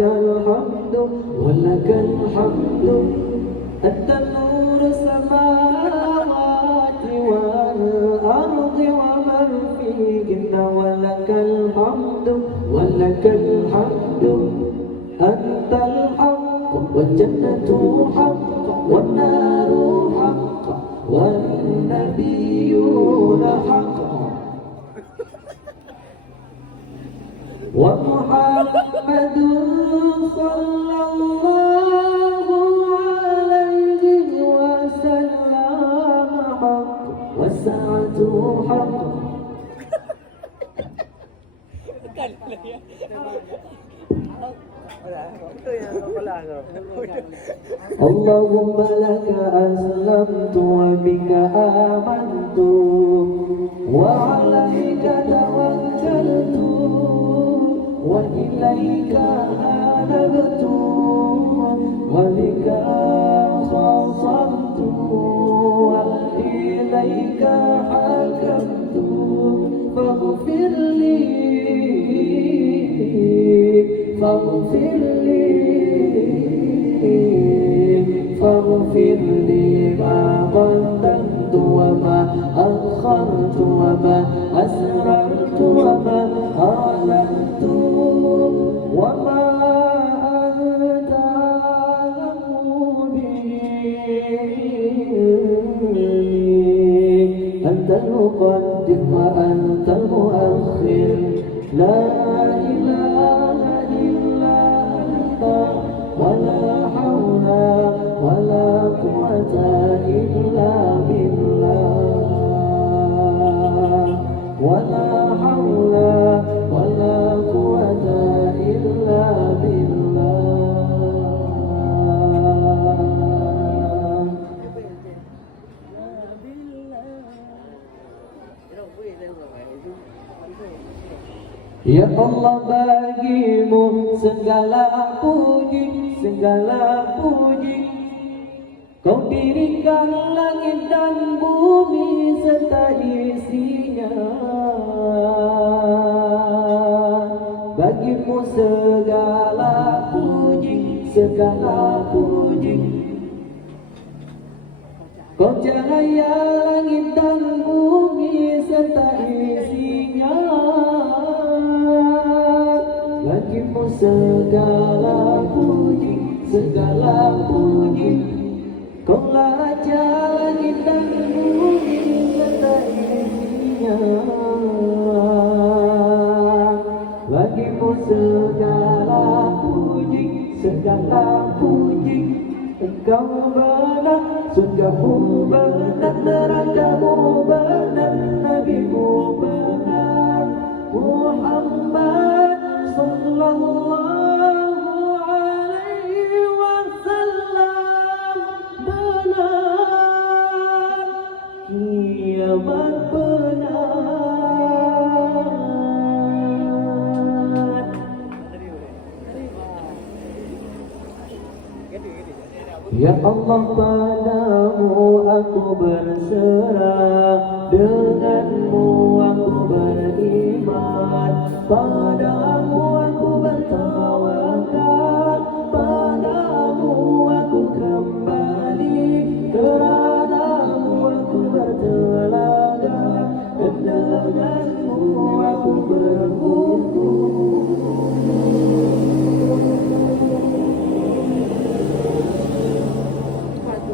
الحمد ولك الحمد أنت نور السماوات والأرض ومن فيهن ولك الحمد ولك الحمد أنت الحق والجنة حق والنار حق والنبيون حق ومحمد صلى الله عليه وسلم حق والساعة حق اللهم لك أسلمت وبك آمنت وعليك توكلت وإليك أنبت وبك خاصمت وإليك حكمت فاغفر لي فاغفر لي فاغفر لي ما قدمت وما أخرت وما أسررت وما أعلنت وما أنت أعلم به أنت المقدم وأنت المؤخر لا إله إلا أنت ولا حول ولا قوة إلا بالله ولا حول ولا قوة إلا بالله. Ya Allah, bagimu segala puji, segala puji. Kau dirikan langit dan bumi serta isinya. Bagimu segala puji, segala puji. Kau cahaya langit dan bumi serta isinya. Bagimu segala puji, segala puji. Kau raja langit dan bumi serta isinya. Bagimu segala puji, segala puji. Engkau benar, surgamu benar, nerakamu benar, nabimu benar. Muhammad sallallahu alaihi wasallam benar, kiamat benar. Ya Allah, padamu aku berserah, denganmu aku beriman, padamu aku bertawakal.